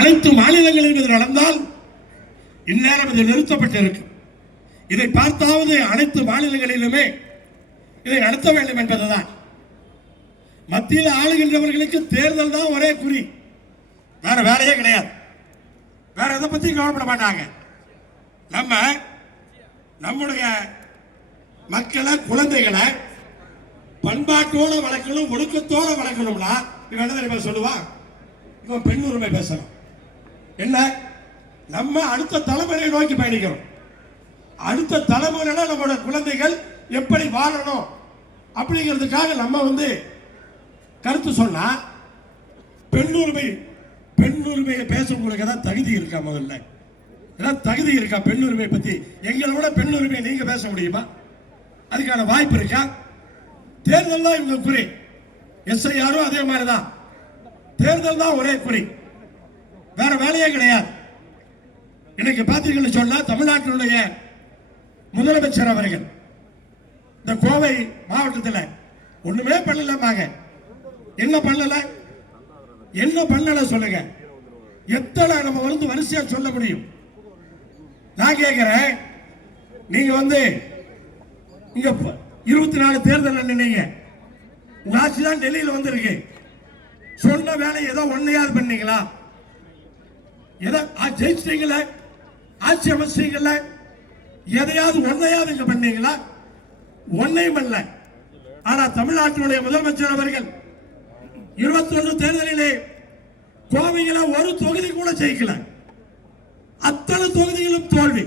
அனைத்து மாநிலங்களிலும் இது நடந்தால் இந்நேரம் இது நிறுத்தப்பட்டிருக்கு. இதை பார்த்தாவது அனைத்து மாநிலங்களிலுமே இதை நடத்த வேண்டும் என்பதுதான். மத்தியில் ஆளுகின்றவர்களுக்கு தேர்தல் தான் ஒரே குறி, வேற வேலையே கிடையாது. வேற எதை பத்தி கவலைப்பட மாட்டாங்க. நம்முடைய மக்களை, குழந்தைகளை பண்பாட்டோட வளர்க்கணும், ஒழுக்கத்தோட வளர்க்கணும்னா இவன் என்ன தெரியுமா சொல்லுவான்? இவன் பெண் உரிமை பேசணும். என்ன, நம்ம அடுத்த தலைமுறையை நோக்கி பயணிக்கிறோம். அடுத்த தலைமுறையில நம்மளோட குழந்தைகள் எப்படி வாழணும் அப்படிங்கிறதுக்காக நம்ம கருத்து சொன்னா பெண் உரிமையை பேசுறவங்களுக்கு தான் தகுதி இருக்கா? முதல்ல ஏதாவது தகுதி இருக்கா? பெண் உரிமை பத்தி எங்களோட பெண் உரிமையை நீங்க பேச முடியுமா? அதுக்கான வாய்ப்பு இருக்கா? தேர்தல் தான் இவங்க குறி, எஸ்ஐஆரும் அதே மாதிரிதான். தேர்தல் தான் ஒரே குறி, வேற வேலையே கிடையாது. இன்னைக்கு பாத்தீங்கன்னு சொன்னா தமிழ்நாட்டினுடைய முதலமைச்சர் அவர்கள் இந்த கோவை மாவட்டத்தில் ஒண்ணுமே பண்ணலமாங்க. என்ன பண்ணல சொல்லுங்க. எத்தனை நம்ம வரிசையா சொல்ல முடியும்? நான் கேட்கிறேன், நீங்க இங்க 24 தேர்தல் நினைங்க, உங்க ஆட்சி தான் டெல்லியில் வந்திருக்கு. சொன்ன வேலை ஏதோ ஒன்னையாவது பண்ணீங்களா? ஏதோ ஜெயிச்சிட்டீங்கள, ஆட்சி அமைச்சீங்கல்ல, எதையாவது ஒன்னையாவது இங்க பண்ணீங்களா? ஒன்னையும் அல்ல. ஆனா தமிழ்நாட்டினுடைய முதலமைச்சர் அவர்கள் 21 தேர்தலிலே கோவையில ஒரு தொகுதி கூட ஜெயிக்கல, அத்தனை தொகுதிகளும் தோல்வி.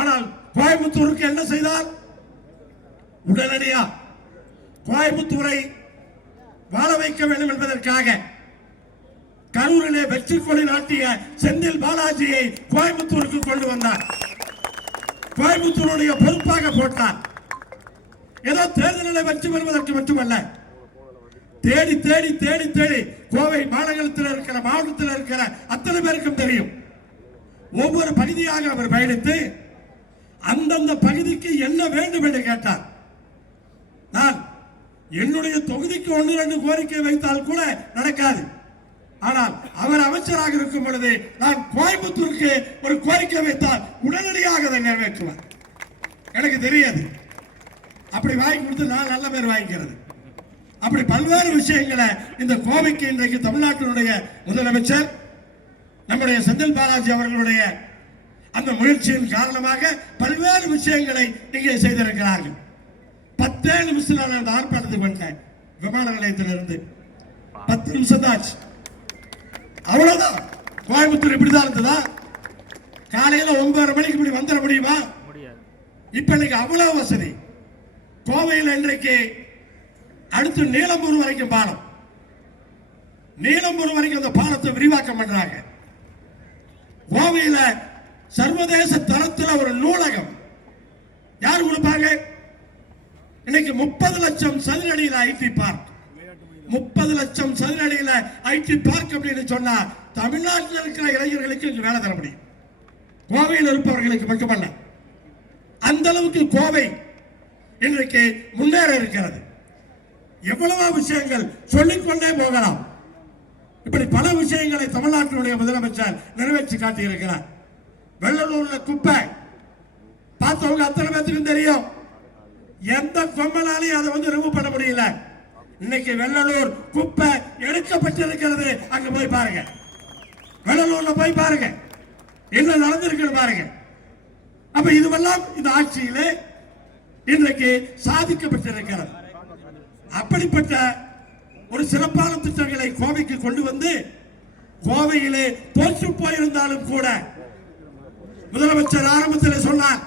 ஆனால் கோயம்புத்தூருக்கு என்ன செய்தார்? உடனடியா கோயம்புத்தூரை வாழ வைக்க வேண்டும் என்பதற்காக கரூரிலே வெற்றி கொடி நாட்டிய செந்தில் பாலாஜியை கோயம்புத்தூருக்கு கொண்டு வந்தார். கோயம்புத்தூருடைய பொறுப்பாக போட்டார். ஏதோ தேர்தலில் வெற்றி பெறுவதற்கு மட்டுமல்ல, தேடி தேடி தேடி தேடி கோவை மாநகரத்தில் இருக்கிற, மாவட்டத்தில் இருக்கிற அத்தனை பேருக்கும் தெரியும். ஒவ்வொரு பகுதியாக அவர் பயணித்து அந்தந்த பகுதிக்கு என்ன வேண்டும் என்று கேட்டார். நான் என்னுடைய தொகுதிக்கு 1-2 கோரிக்கை வைத்தால் கூட நடக்காது. ஆனால் அவர் அமைச்சராக இருக்கும் பொழுது நான் கோயம்புத்தூருக்கு ஒரு கோரிக்கை வைத்தால் உடனடியாக அதை நிறைவேற்றுவார். எனக்கு தெரியாது, அப்படி வாங்கி கொடுத்து நான் நல்ல பேர் வாங்கிக்கிறது. அப்படி பல்வேறு விஷயங்களை இந்த கோவைக்கு இன்றைக்கு தமிழ்நாட்டினுடைய முதலமைச்சர் நம்முடைய செந்தில் பாலாஜி அவர்களுடைய அந்த முயற்சியின் காரணமாக பல்வேறு விஷயங்களை இங்கே செய்திருக்கிறார்கள். 10 நிமிஷம் நான் அந்த ஆர்ப்பாட்டத்துக்கு வந்தேன். விமான நிலையத்திலிருந்து 10 நிமிஷம் தான் ஆச்சு. அவ்வளவுதான். கோயம்புத்தூர் இப்படிதான் இருந்ததா? காலையில 9:30 மணிக்கு இப்படி வந்துட முடியுமா? இப்ப இன்னைக்கு அவ்வளவு வசதி. கோவையில் இன்றைக்கு அடுத்து நீலம்பூர் வரைக்கும் பாலம், நீலம்பூர் வரைக்கும் அந்த பாலத்தை விரிவாக்கம் பண்றாங்க. கோவையில் சர்வதேச தரத்தில் ஒரு நூலகம் யார் கொடுப்பாங்க? இன்னைக்கு 30 லட்சம் சதுர அடியில் ஐடி பார்க், 30 லட்சம் சதுர அடியில் ஐடி பார்க் அப்படின்னு சொன்னா தமிழ்நாட்டில் இருக்கிற இளைஞர்களுக்கு இங்கு வேலை தர முடியும். கோவையில் இருப்பவர்களுக்கு மட்டுமல்ல, அந்த அளவுக்கு கோவை இன்றைக்கு முன்னேற இருக்கிறது. எவ்வளவு விஷயங்கள் சொல்லிக்கொண்டே போகலாம். இப்படி பல விஷயங்களை தமிழ்நாட்டினுடைய முதலமைச்சர் நிறைவேற்றி காட்டியிருக்கிறார். வெள்ளலூர்ல குப்பை பார்த்தவங்க அத்தனை பேத்துக்கும் தெரியும். எந்த கொம்பனாலையும் அதை ரிமூவ் பண்ண முடியல. இன்னைக்கு வெள்ளலூர் குப்பை எடுக்கப்பட்டிருக்கிறது. அங்க போய் பாருங்க, வெள்ளலூர்ல போய் பாருங்க என்ன நடந்திருக்கு பாருங்க. அப்ப இதுவெல்லாம் இந்த ஆட்சியிலே இன்றைக்கு சாதிக்கப்பட்டிருக்கிறது. அப்படிப்பட்ட ஒரு சிறப்பான திட்டங்களை கோவைக்கு கொண்டு வந்து கோவையிலே தோற்று போயிருந்தாலும் கூட முதலமைச்சர் ஆரம்பத்தில் சொன்னார்,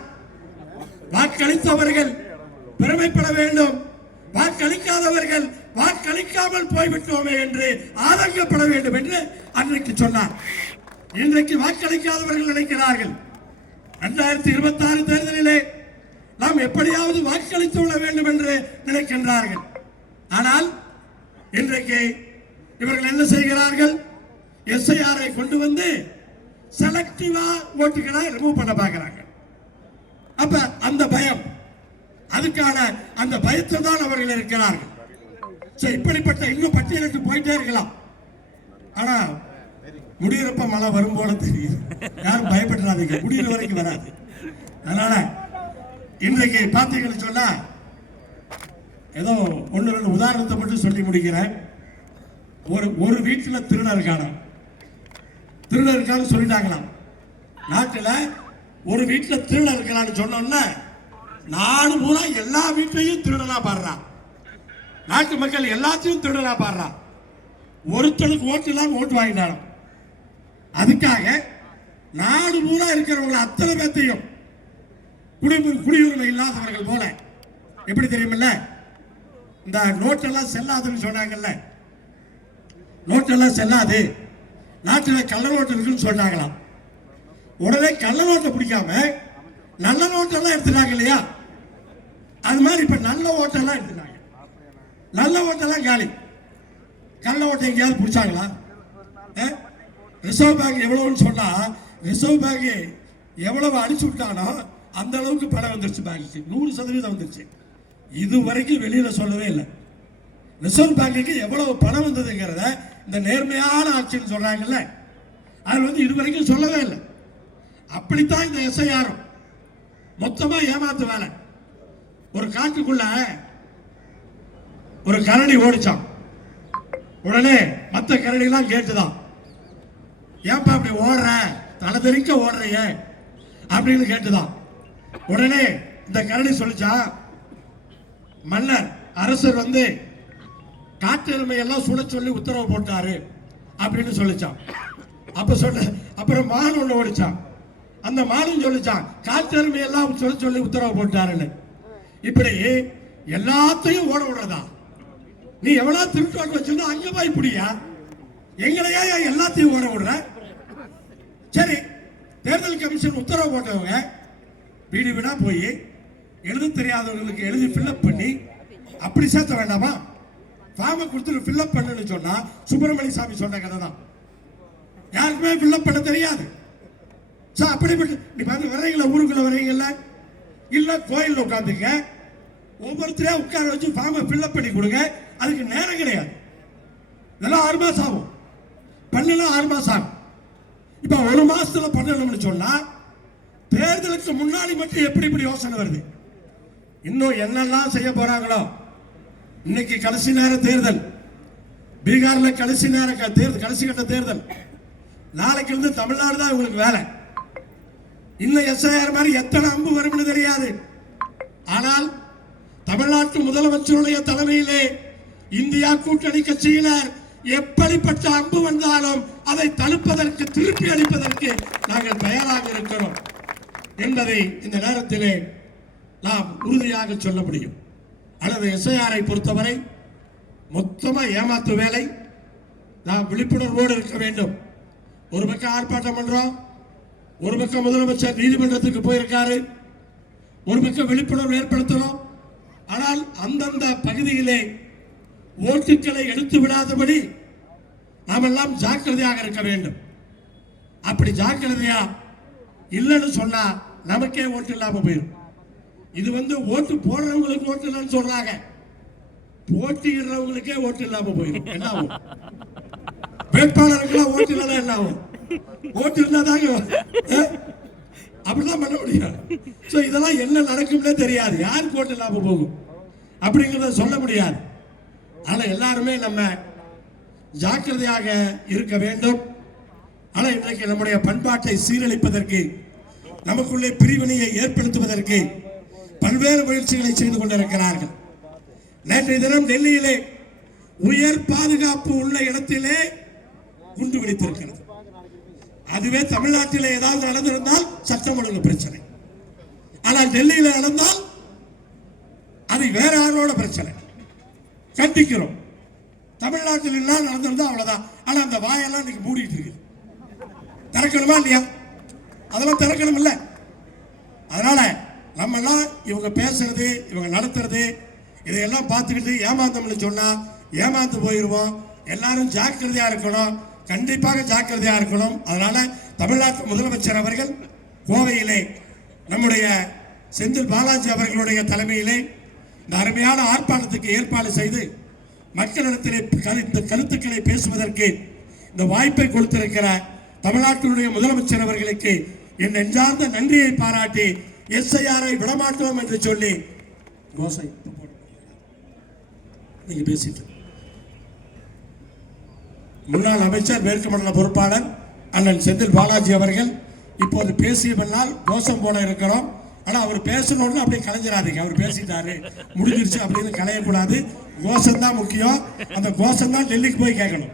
வாக்களித்தவர்கள் பெருமைப்பட வேண்டும், வாக்களிக்காதவர்கள் வாக்களிக்காமல் போய்விட்டோமே என்று ஆதங்கப்பட வேண்டும் என்று அன்றைக்கு சொன்னார். இன்றைக்கு வாக்களிக்காதவர்கள் நினைக்கிறார்கள் 2026 தேர்தலிலே நாம் எப்படியாவது வாக்களித்து விட வேண்டும் என்று நினைக்கின்றார்கள். ஆனால் இன்றைக்கு இவர்கள் என்ன செய்கிறார்கள்? எஸ்ஐஆரை கொண்டு வந்து செலக்டிவா ஓட்டுகளை ரிமூவ் பண்ண பார்க்கிறாங்க. அப்ப அந்த பயம், அதுக்கான அந்த பயத்தில் தான் அவர்கள் இருக்கிறார்கள். இப்படிப்பட்ட இன்னும் பட்டியலுக்கு போயிட்டே இருக்கலாம். ஆனா முடியிறப்ப மழை வரும் போல தெரியுது. யாரும் பயப்படாதீங்க, முடிகிற வரைக்கும் வராது. அதனால இன்றைக்கு பார்த்தீங்கன்னு சொன்னா ஏதோ ஒன்று ரெண்டு உதாரணத்தை மட்டும் சொல்லி முடிக்கிறேன். ஒரு வீட்டில் திருடன் இருக்கான்னு சொல்லிட்டாங்களாம். நாட்டில் ஒரு வீட்டில் திருடன் இருக்கிறான்னு சொன்னோன்னா நாடு பூரா எல்லா வீட்லையும் திருடனா பாடுறான். நாட்டு மக்கள் எல்லாத்தையும் திருடனா பாடுறான். ஒருத்தனுக்கு ஓட்டு இல்லாம ஓட்டு வாங்கினாலும் அதுக்காக நாடு பூரா இருக்கிறவங்களை அத்தனை பேர்த்தையும் குடியுரிமை இல்லாதவர்கள் போல எப்படி தெரியுமில்ல, இந்த நோட்டெல்லாம் செல்லாதுன்னு சொன்னாங்கல்ல, நோட்டெல்லாம் செல்லாது, நாட்டில் கள்ள நோட்டு இருக்குன்னு சொன்னாங்களாம். உடனே கள்ள நோட்டை பிடிக்காம நல்ல நோட்டெல்லாம் எடுத்துட்டாங்க இல்லையா, அது மாதிரி இப்ப நல்ல ஓட்டெல்லாம் எடுத்துட்டாங்க. நல்ல ஓட்டெல்லாம் காலி. கள்ள ஓட்டை எங்கேயாவது பிடிச்சாங்களா? ரிசர்வ் பேங்க் எவ்வளவுன்னு சொன்னா, ரிசர்வ் பேங்க் எவ்வளவு அடிச்சு விட்டானோ அந்த அளவுக்கு பணம் வந்துருச்சு, பேங்க்கு 100% வந்துருச்சு. இது வரைக்கும் வெளியில சொல்லவே இல்லை. ரிசர்வ் பேங்குக்கு எவ்வளவு பணம் வந்ததுங்கிறத இந்த நேர்மையான ஆட்சின்னு சொல்றாங்கல்ல, அது இது வரைக்கும் சொல்லவே இல்லை. அப்படித்தான் இந்த எஸ்ஐஆர் மொத்தமா ஏமாத்து வேலை. ஒரு காட்டுக்குள்ள ஒரு கரடி ஓடிச்சான். உடனே மற்ற கரடி எல்லாம் கேட்டுதான், ஏன்பா அப்படி ஓடுற, தலை தெறிக்க ஓடுறைய அப்படின்னு கேட்டுதான். உடனே இந்த கரடி சொல்லிச்சா, மன்னர் அரசர் காட்டு எருமையெல்லாம் சுட சொல்லி உத்தரவு போட்டாரு அப்படின்னு சொல்லிச்சான். அப்புறம் மான் ஒண்ணு ஓடிச்சான். அந்த மானும் சொல்லிச்சான், காட்டு எருமையெல்லாம் சுட சொல்லி உத்தரவு போட்டாருன்னு. இப்படி எல்லாத்தையும் ஓட விடுறதா? நீ எவ்வளவு திருட்டு வச்சிருந்தா அங்க போய் புடியா, எங்களையா எல்லாத்தையும் ஓட விடுற? சரி, தேர்தல் கமிஷன் உத்தரவு போட்டவங்க வீடு வீடா போய் எழுத தெரியாதவர்களுக்கு எழுதி ஃபில்அப் பண்ணி அப்படி சேர்த்த வேண்டாமா? ஃபார்மை கொடுத்துட்டு ஃபில்அப் பண்ணுன்னு சொன்னா சுப்பிரமணிய சாமி சொன்ன கதை தான். யாருக்குமே ஃபில்அப் பண்ண தெரியாது. அப்படிப்பட்ட நீ பாருங்க, வர்றீங்களா, ஊருக்குள்ள வர்றீங்கல்ல, இல்ல கோயில்ல உட்காந்துங்க, ஒவ்வொருத்தரையா உட்கார வச்சு ஃபார்மை ஃபில்அப் பண்ணி கொடுங்க. அதுக்கு நேரம் கிடையாது. இதெல்லாம் 6 மாசம் ஆகும். பண்ணலாம் 6 மாசம் ஆகும். இப்ப 1 மாசத்துல பண்ணணும்னு சொன்னா தேர்தலுக்கு முன்னாடி மட்டும் எப்படி இப்படி யோசனை வருது? இன்னும் என்னெல்லாம் செய்ய போறாங்களோ. இன்னைக்கு கடைசி நேர தேர்தல், பீகார்ல கடைசி நேர கடைசி கட்ட தேர்தல். நாளைக்கு இருந்து தமிழ்நாடு தான் உங்களுக்கு வேலை. இன்னும் எஸ்ஐஆர் மாதிரி எத்தனை அம்பு வரும்னு தெரியாது. ஆனால் தமிழ்நாட்டு முதலமைச்சருடைய தலைமையிலே இந்தியா கூட்டணி கட்சியினர் எப்படிப்பட்ட அம்பு வந்தாலும் அதை தடுப்பதற்கு, திருப்பி அளிப்பதற்கு நாங்கள் தயாராக இருக்கிறோம் என்பதை இந்த நேரத்திலே நாம் உறுதியாக சொல்ல முடியும். அல்லது எஸ்ஐஆரை பொறுத்தவரை மொத்தமா ஏமாத்து வேலை. நாம் விழிப்புணர்வோடு இருக்க வேண்டும். ஒரு பக்கம் ஆர்ப்பாட்டம் பண்றோம், ஒரு பக்கம் முதலமைச்சர் நீதிமன்றத்துக்கு போயிருக்காரு, ஒரு பக்கம் விழிப்புணர்வு ஏற்படுத்தணும். ஆனால் அந்தந்த பகுதியிலே ஓட்டுக்களை எடுத்து விடாதபடி நாம் எல்லாம் ஜாக்கிரதையாக இருக்க வேண்டும். அப்படி ஜாக்கிரதையா இல்லைன்னு சொன்னா நமக்கே ஓட்டு இல்லாம போயிடும். இது ஓட்டு போடுறவங்களுக்கு ஓட்டு இல்லைன்னு சொல்றாங்க, போட்டியிடுறவங்களுக்கே ஓட்டு இல்லாம போயிடும். என்ன ஆகும்? வேட்பாளருக்கெல்லாம் ஓட்டு இல்லைன்னா என்ன ஆகும்? ஓட்டு இருந்தாதாங்க அப்படிதான் பண்ண முடியும். இதெல்லாம் என்ன நடக்கும்னே தெரியாது, யாருக்கு ஓட்டு இல்லாம போகும் அப்படிங்கிறத சொல்ல முடியாது. ஆனா எல்லாருமே நம்ம ஜாக்கிரதையாக இருக்க வேண்டும். ஆனா இன்றைக்கு நம்முடைய பண்பாட்டை சீரழிப்பதற்கு, நமக்குள்ளே பிரிவினையை ஏற்படுத்துவதற்கு பல்வேறு முயற்சிகளை செய்து கொண்டிருக்கிறார்கள். நேற்றைய தினம் டெல்லியிலே உயர் பாதுகாப்பு உள்ள இடத்திலே குண்டு வெடித்திருக்கிறது. அதுவே தமிழ்நாட்டிலே ஏதாவது நடந்திருந்தால் சட்டம் ஒழுங்கு பிரச்சனை. ஆனால் டெல்லியில நடந்தால் அது வேற யாரோட பிரச்சனை. கண்டிக்கிறோம். தமிழ்நாட்டில் எல்லாம் நடந்திருந்தா அவ்வளவுதான். ஆனா அந்த வாயெல்லாம் இன்னைக்கு மூடிட்டு இருக்கு. திறக்கணுமா இல்லையா? அதெல்லாம் திறக்கணும் இல்ல. அதனால நம்ம எல்லாம் இவங்க பேசுறது, இவங்க நடத்துறது, இதையெல்லாம் பார்த்துக்கிட்டு ஏமாந்தோம்னு சொன்னா ஏமாந்து போயிருவோம். எல்லாரும் ஜாக்கிரதையா இருக்கணும், கண்டிப்பாக ஜாக்கிரதையா இருக்கணும். அதனால தமிழ்நாட்டு முதலமைச்சர் அவர்கள் கோவையிலே நம்முடைய செந்தில் பாலாஜி அவர்களுடைய தலைமையிலே இந்த அருமையான ஆர்ப்பாட்டத்துக்கு ஏற்பாடு செய்து மக்களிடத்திலே இந்த கருத்துக்களை பேசுவதற்கு இந்த வாய்ப்பை கொடுத்திருக்கிற தமிழ்நாட்டினுடைய முதலமைச்சர் அவர்களுக்கு என் நெஞ்சார்ந்த நன்றியை பாராட்டி எஸ்ஐஆரை விடமாட்டோம் என்று சொல்லி நீங்க பேசிட்டு முன்னாள் அமைச்சர் மேற்கு மண்டல பொறுப்பாளர் அண்ணன் செந்தில் பாலாஜி அவர்கள் இப்போது பேசிய பின்னால் கோஷம் போட இருக்கிறோம். ஆனா அவர் பேசணும்னு அப்படியே கலைஞ்சிடாதீங்க. அவர் பேசிட்டாரு முடிஞ்சிருச்சு அப்படின்னு கலையக்கூடாது. கோஷம் தான் முக்கியம். அந்த கோஷம் தான் டெல்லிக்கு போய் கேட்கணும்.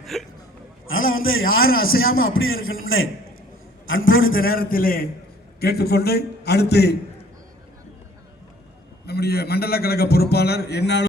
ஆனா யாரும் அசையாம அப்படியே இருக்கணும்னு அன்போடு இந்த நேரத்திலே கேட்டுக்கொண்டு அடுத்து நம்முடைய மண்டல கழக பொறுப்பாளர் என்னாலும்